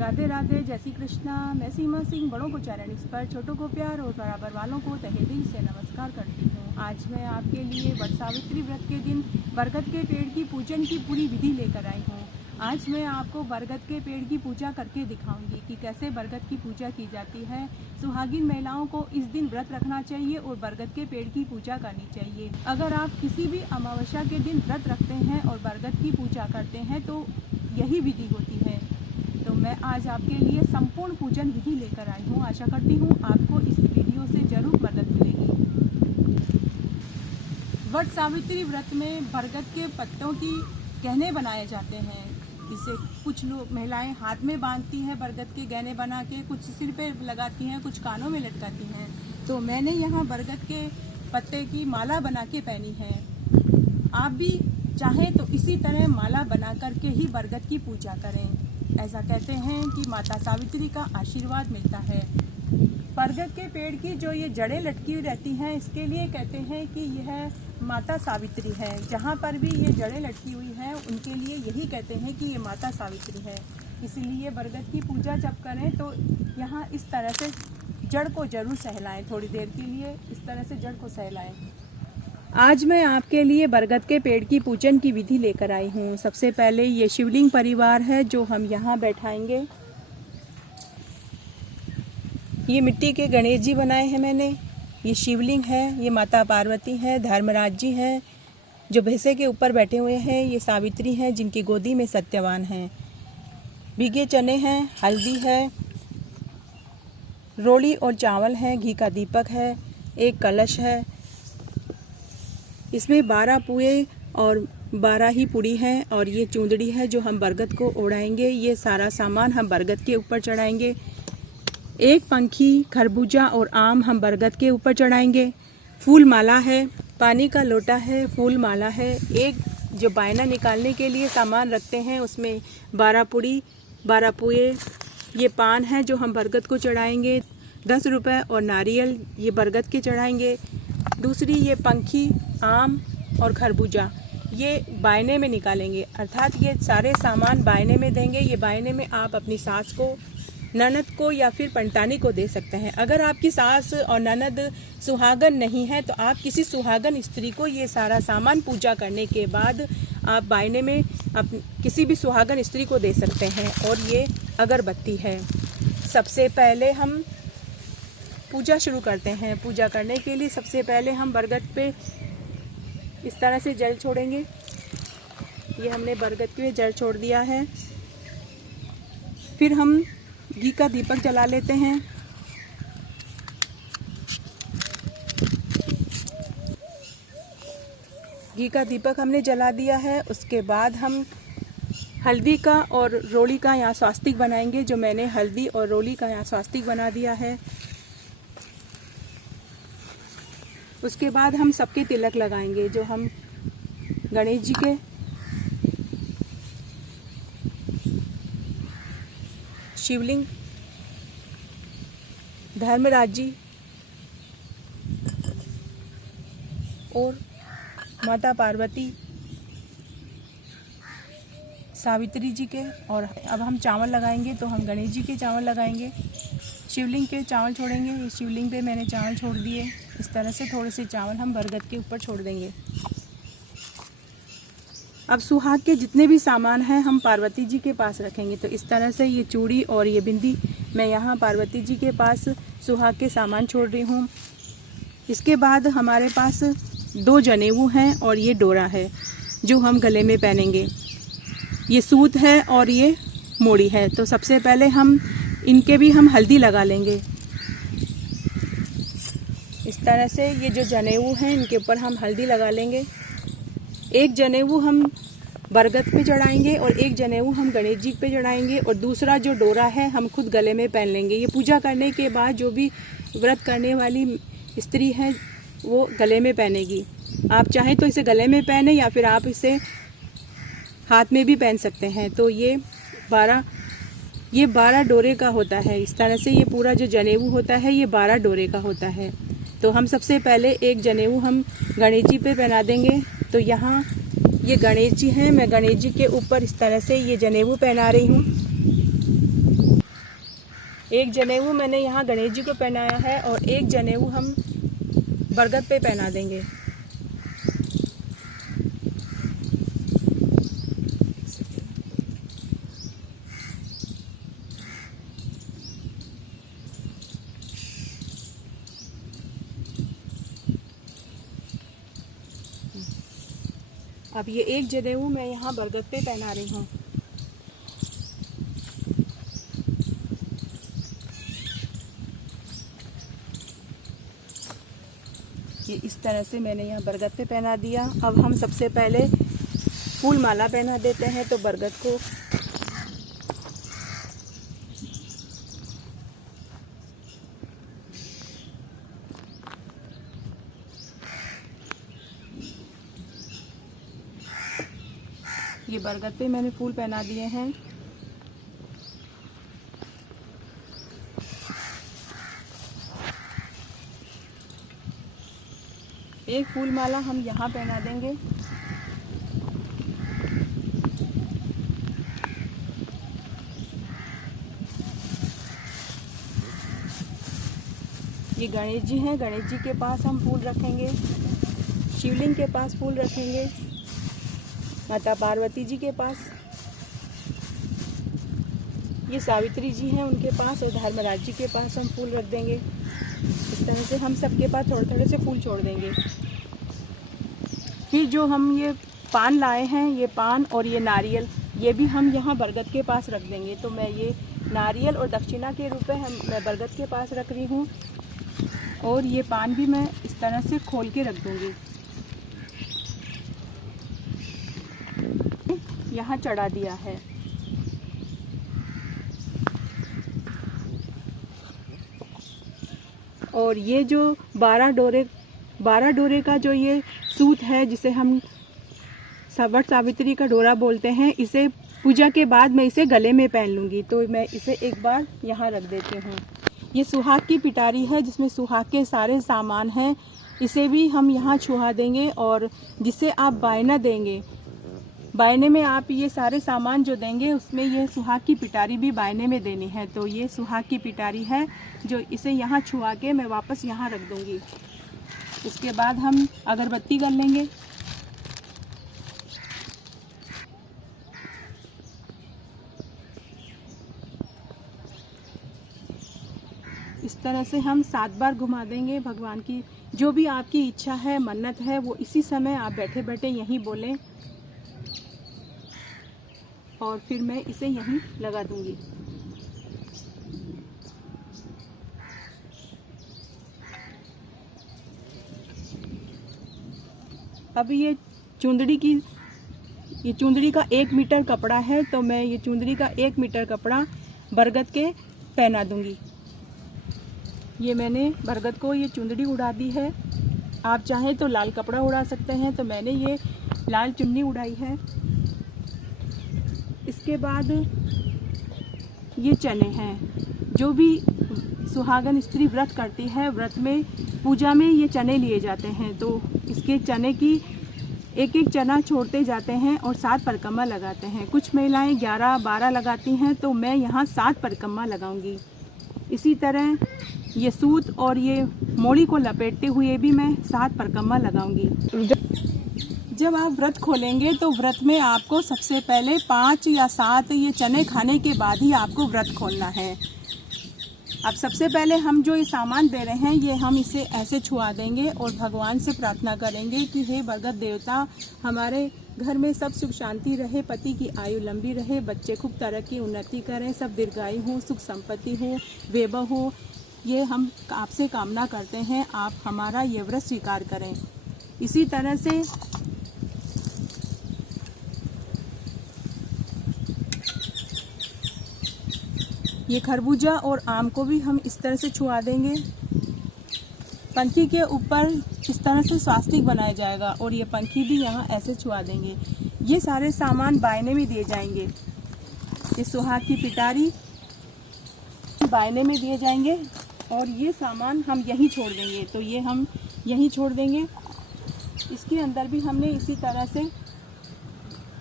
राधे राधे, जय श्री कृष्णा। मैं सीमा सिंह बड़ों को चैनल पर छोटों को प्यार और बराबर वालों को तहे दिल से नमस्कार करती हूँ। आज मैं आपके लिए वट सावित्री व्रत के दिन बरगद के पेड़ की पूजन की पूरी विधि लेकर आई हूँ। आज मैं आपको बरगद के पेड़ की पूजा करके दिखाऊंगी कि कैसे बरगद की पूजा की जाती है। सुहागिन महिलाओं को इस दिन व्रत रखना चाहिए और बरगद के पेड़ की पूजा करनी चाहिए। अगर आप किसी भी अमावस्या के दिन व्रत रखते हैं और बरगद की पूजा करते हैं तो यही विधि होती है। तो मैं आज आपके लिए संपूर्ण पूजन विधि लेकर आई हूँ। आशा करती हूँ आपको इस वीडियो से जरूर मदद मिलेगी। वट सावित्री व्रत में बरगद के पत्तों की गहने बनाए जाते हैं। इसे कुछ लोग महिलाएं हाथ में बांधती हैं बरगद के गहने बना के, कुछ सिर पे लगाती हैं, कुछ कानों में लटकाती हैं। तो मैंने यहाँ बरगद के पत्ते की माला बना के पहनी है। आप भी चाहें तो इसी तरह माला बना करके ही बरगद की पूजा करें। ऐसा कहते हैं कि माता सावित्री का आशीर्वाद मिलता है। बरगद के पेड़ की जो ये जड़ें लटकी हुई रहती हैं, इसके लिए कहते हैं कि यह माता सावित्री है। जहाँ पर भी ये जड़ें लटकी हुई हैं उनके लिए यही कहते हैं कि ये माता सावित्री है। इसलिए बरगद की पूजा जब करें तो यहाँ इस तरह से जड़ को जरूर सहलाएं। थोड़ी देर के लिए इस तरह से जड़ को सहलाएं। आज मैं आपके लिए बरगद के पेड़ की पूजन की विधि लेकर आई हूँ। सबसे पहले ये शिवलिंग परिवार है जो हम यहाँ बैठाएंगे। ये मिट्टी के गणेश जी बनाए हैं मैंने। ये शिवलिंग है, ये माता पार्वती है, धर्मराज जी हैं जो भैंसे के ऊपर बैठे हुए हैं। ये सावित्री हैं जिनकी गोदी में सत्यवान हैं। भीगे चने हैं, हल्दी है, रोली और चावल है, घी का दीपक है, एक कलश है। इसमें 12 पुए और 12 ही पुड़ी हैं और ये चूंदड़ी है जो हम बरगद को ओढ़ाएंगे। ये सारा सामान हम बरगद के ऊपर चढ़ाएंगे। एक पंखी, खरबूजा और आम हम बरगद के ऊपर चढ़ाएंगे। फूल माला है, पानी का लोटा है, फूल माला है। एक जो बायना निकालने के लिए सामान रखते हैं उसमें 12 पुड़ी, 12 पुए, ये पान है जो हम बरगद को चढ़ाएंगे। 10 रुपये और नारियल ये बरगद के चढ़ाएंगे। दूसरी ये पंखी, आम और खरबूजा ये बायने में निकालेंगे, अर्थात ये सारे सामान बायने में देंगे। ये बायने में आप अपनी सास को, ननद को या फिर पंटानी को दे सकते हैं। अगर आपकी सास और ननद सुहागन नहीं है तो आप किसी सुहागन स्त्री को ये सारा सामान पूजा करने के बाद आप बायने में किसी भी सुहागन स्त्री को दे सकते हैं। और ये अगरबत्ती है। सबसे पहले हम पूजा शुरू करते हैं। पूजा करने के लिए सबसे पहले हम बरगद पे इस तरह से जल छोड़ेंगे। ये हमने बरगद पे जल छोड़ दिया है। फिर हम घी का दीपक जला लेते हैं। घी का दीपक हमने जला दिया है। उसके बाद हम हल्दी का और रोली का यहाँ स्वास्तिक बनाएंगे। जो मैंने हल्दी और रोली का यहाँ स्वास्तिक बना दिया है। उसके बाद हम सबके तिलक लगाएंगे। जो हम गणेश जी के, शिवलिंग, धर्मराज जी और माता पार्वती, सावित्री जी के, और अब हम चावल लगाएंगे। तो हम गणेश जी के चावल लगाएंगे, शिवलिंग के चावल छोड़ेंगे। ये शिवलिंग पे मैंने चावल छोड़ दिए। इस तरह से थोड़े से चावल हम बरगद के ऊपर छोड़ देंगे। अब सुहाग के जितने भी सामान हैं हम पार्वती जी के पास रखेंगे। तो इस तरह से ये चूड़ी और ये बिंदी मैं यहाँ पार्वती जी के पास सुहाग के सामान छोड़ रही हूँ। इसके बाद हमारे पास 2 जनेऊ हैं और ये डोरा है जो हम गले में पहनेंगे। ये सूत है और ये मोड़ी है। तो सबसे पहले हम इनके भी हम हल्दी लगा लेंगे। इस तरह से ये जो जनेऊ हैं इनके ऊपर हम हल्दी लगा लेंगे। एक जनेऊ हम बरगद पे चढ़ाएंगे और एक जनेऊ हम गणेश जी पे चढ़ाएंगे और दूसरा जो डोरा है हम खुद गले में पहन लेंगे। ये पूजा करने के बाद जो भी व्रत करने वाली स्त्री है वो गले में पहनेगी। आप चाहें तो इसे गले में पहने या फिर आप इसे हाथ में भी पहन सकते हैं। तो ये 12 डोरे का होता है। इस तरह से ये पूरा जो जनेऊ होता है ये 12 डोरे का होता है। तो हम सबसे पहले एक जनेऊ हम गणेश जी पे पहना देंगे। तो यहाँ ये गणेश जी हैं, मैं गणेश जी के ऊपर इस तरह से ये जनेऊ पहना रही हूँ। एक जनेऊ मैंने यहाँ गणेश जी को पहनाया है और एक जनेऊ हम बरगद पे पहना देंगे। अब ये एक जनेऊ मैं यहाँ बरगद पे पहना रही हूँ। ये इस तरह से मैंने यहाँ बरगद पे पहना दिया। अब हम सबसे पहले फूल माला पहना देते हैं। तो बरगद को ये बरगद पे मैंने फूल पहना दिए हैं। एक फूल माला हम यहाँ पहना देंगे। ये गणेश जी हैं, गणेश जी के पास हम फूल रखेंगे। शिवलिंग के पास फूल रखेंगे। माता पार्वती जी के पास, ये सावित्री जी हैं उनके पास, और धर्मराज जी के पास हम फूल रख देंगे। इस तरह से हम सबके पास थोड़े थोड़े से फूल छोड़ देंगे। फिर जो हम ये पान लाए हैं, ये पान और ये नारियल, ये भी हम यहाँ बरगद के पास रख देंगे। तो मैं ये नारियल और दक्षिणा के रूप में मैं बरगद के पास रख रही हूँ। और ये पान भी मैं इस तरह से खोल के रख दूँगी, यहाँ चढ़ा दिया है। और ये जो 12 डोरे का जो ये सूत है, जिसे हम वट सावित्री का डोरा बोलते हैं, इसे पूजा के बाद मैं इसे गले में पहन लूँगी। तो मैं इसे एक बार यहाँ रख देती हूँ। ये सुहाग की पिटारी है, जिसमें सुहाग के सारे सामान हैं। इसे भी हम यहाँ छुहा देंगे। और जिसे आप बायना देंगे, बायने में आप ये सारे सामान जो देंगे, उसमें ये सुहाग की पिटारी भी बायने में देनी है। तो ये सुहाग की पिटारी है, जो इसे यहाँ छुआ के मैं वापस यहाँ रख दूँगी। उसके बाद हम अगरबत्ती कर लेंगे। इस तरह से हम 7 बार घुमा देंगे। भगवान की जो भी आपकी इच्छा है, मन्नत है, वो इसी समय आप बैठे बैठे यहीं बोलें। और फिर मैं इसे यहीं लगा दूंगी। अब ये चुंदड़ी का 1 मीटर कपड़ा है। तो मैं ये चुंदड़ी का 1 मीटर कपड़ा बरगद के पहना दूंगी। ये मैंने बरगद को ये चुंदड़ी उड़ा दी है। आप चाहें तो लाल कपड़ा उड़ा सकते हैं। तो मैंने ये लाल चुन्नी उड़ाई है। इसके बाद ये चने हैं। जो भी सुहागन स्त्री व्रत करती है, व्रत में पूजा में ये चने लिए जाते हैं। तो इसके चने की एक एक चना छोड़ते जाते हैं और 7 परिक्रमा लगाते हैं। कुछ महिलाएं 11-12 लगाती हैं, तो मैं यहाँ 7 परिक्रमा लगाऊंगी। इसी तरह ये सूत और ये मोड़ी को लपेटते हुए भी मैं 7 परिक्रमा लगाऊंगी। जब आप व्रत खोलेंगे, तो व्रत में आपको सबसे पहले 5 या 7 ये चने खाने के बाद ही आपको व्रत खोलना है। अब सबसे पहले हम जो ये सामान दे रहे हैं, ये हम इसे ऐसे छुआ देंगे और भगवान से प्रार्थना करेंगे कि हे बरगद देवता, हमारे घर में सब सुख शांति रहे, पति की आयु लंबी रहे, बच्चे खूब तरक्की उन्नति करें, सब दीर्घायु हो, सुख संपत्ति हो, वैभव हो। ये हम आपसे कामना करते हैं, आप हमारा ये व्रत स्वीकार करें। इसी तरह से ये खरबूजा और आम को भी हम इस तरह से छुआ देंगे। पंखी के ऊपर इस तरह से स्वास्तिक बनाया जाएगा और ये पंखी भी यहाँ ऐसे छुआ देंगे। ये सारे सामान बायने में दिए जाएंगे। ये सुहाग की पिटारी बायने में दिए जाएंगे और ये सामान हम यहीं छोड़ देंगे। तो ये हम यहीं छोड़ देंगे। इसके अंदर भी हमने इसी तरह से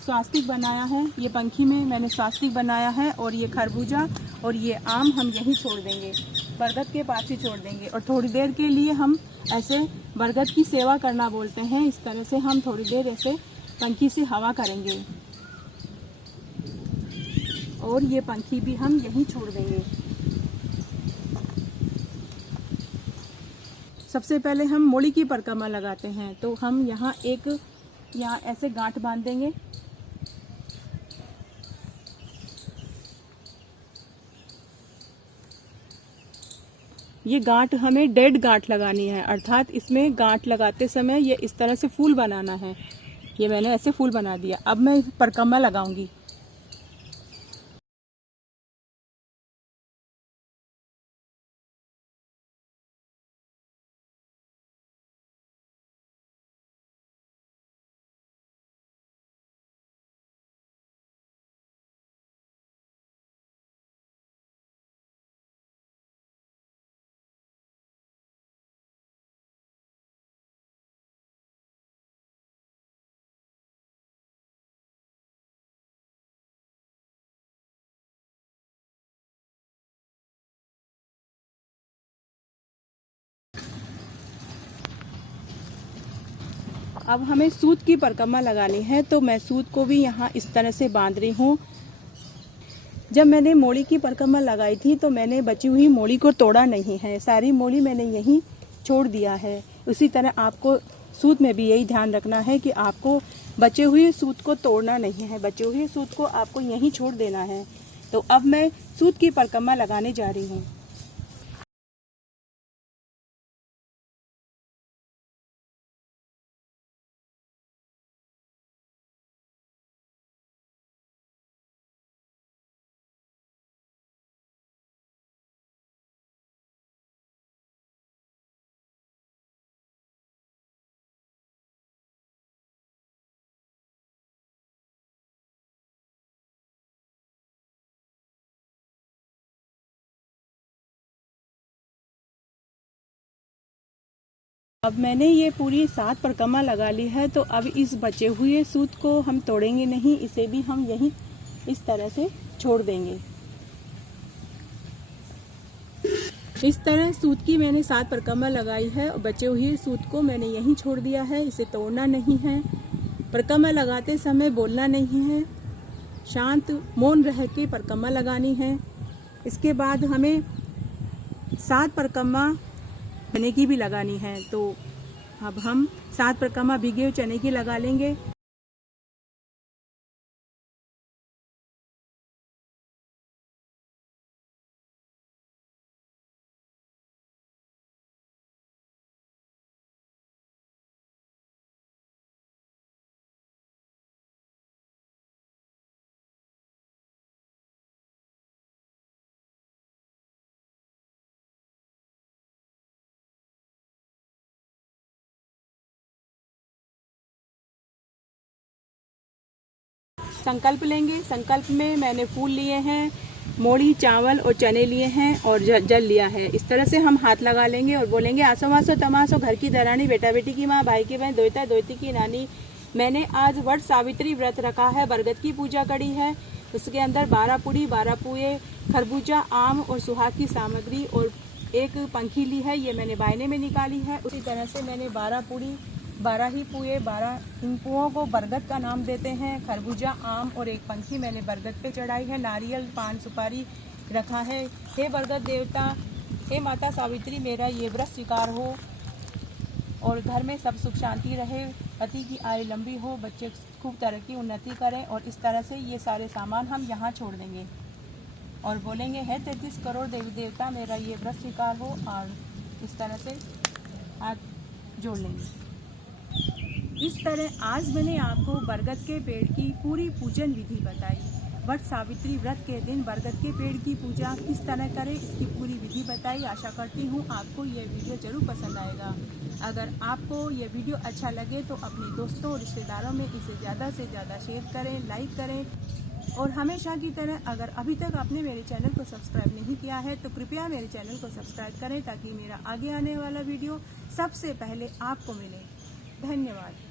स्वास्तिक बनाया है। ये पंखी में मैंने स्वास्तिक बनाया है और ये खरबूजा और ये आम हम यहीं छोड़ देंगे, बरगद के पास ही छोड़ देंगे। और थोड़ी देर के लिए हम ऐसे बरगद की सेवा करना बोलते हैं, इस तरह से हम थोड़ी देर ऐसे पंखी से हवा करेंगे और ये पंखी भी हम यहीं छोड़ देंगे। सबसे पहले हम मोड़ी की परिक्रमा लगाते हैं, तो हम यहाँ ऐसे गांठ बांध देंगे। ये गांठ हमें डेड गांठ लगानी है, अर्थात इसमें गांठ लगाते समय ये इस तरह से फूल बनाना है। ये मैंने ऐसे फूल बना दिया। अब मैं परिक्रमा लगाऊंगी। अब हमें सूत की परिक्रमा लगानी है, तो मैं सूत को भी यहाँ इस तरह से बांध रही हूँ। जब मैंने मोड़ी की परिक्रमा लगाई थी तो मैंने बची हुई मोड़ी को तोड़ा नहीं है, सारी मोड़ी मैंने यहीं छोड़ दिया है। उसी तरह आपको सूत में भी यही ध्यान रखना है कि आपको बचे हुए सूत को तोड़ना नहीं है, बचे हुए सूत को आपको यहीं छोड़ देना है। तो अब मैं सूत की परिक्रमा लगाने जा रही हूँ। अब मैंने ये पूरी 7 परिक्रमा लगा ली है, तो अब इस बचे हुए सूत को हम तोड़ेंगे नहीं, इसे भी हम यहीं इस तरह से छोड़ देंगे। इस तरह सूत की मैंने 7 परिक्रमा लगाई है और बचे हुए सूत को मैंने यहीं छोड़ दिया है, इसे तोड़ना नहीं है। परिक्रमा लगाते समय बोलना नहीं है, शांत मौन रह के परिक्रमा लगानी है। इसके बाद हमें 7 परिक्रमा चने की भी लगानी है, तो अब हम 7 परिक्रमा भीगे हुए चने की लगा लेंगे। संकल्प लेंगे। संकल्प में मैंने फूल लिए हैं, मोड़ी, चावल और चने लिए हैं और जल लिया है। इस तरह से हम हाथ लगा लेंगे और बोलेंगे आसो मासो तमासो, घर की दरानी, बेटा बेटी की माँ, भाई की बहन, दोहिता दोहिती की नानी। मैंने आज वट सावित्री व्रत रखा है, बरगद की पूजा करी है। उसके अंदर 12 पूड़ी, 12 पुए, खरबूजा, आम और सुहाग की सामग्री और एक पंखी ली है, ये मैंने बायने में निकाली है। उसी तरह से मैंने 12 पूड़ी, 12 ही पुए, 12 इन पुओं को बरगद का नाम देते हैं। खरबूजा, आम और एक पंखी मैंने बरगद पे चढ़ाई है। नारियल, पान, सुपारी रखा है। हे बरगद देवता, हे माता सावित्री, मेरा ये व्रत स्वीकार हो और घर में सब सुख शांति रहे, पति की आयु लंबी हो, बच्चे खूब तरक्की उन्नति करें। और इस तरह से ये सारे सामान हम यहाँ छोड़ देंगे और बोलेंगे है 33 करोड़ देवी देवता, मेरा ये व्रत स्वीकार हो। और इस तरह से हाथ जोड़ लेंगे। इस तरह आज मैंने आपको बरगद के पेड़ की पूरी पूजन विधि बताई। वट सावित्री व्रत के दिन बरगद के पेड़ की पूजा किस तरह करें, इसकी पूरी विधि बताई। आशा करती हूँ आपको ये वीडियो जरूर पसंद आएगा। अगर आपको ये वीडियो अच्छा लगे तो अपने दोस्तों और रिश्तेदारों में इसे ज़्यादा से ज़्यादा शेयर करें, लाइक करें। और हमेशा की तरह अगर अभी तक आपने मेरे चैनल को सब्सक्राइब नहीं किया है तो कृपया मेरे चैनल को सब्सक्राइब करें, ताकि मेरा आगे आने वाला वीडियो सबसे पहले आपको मिले। धन्यवाद।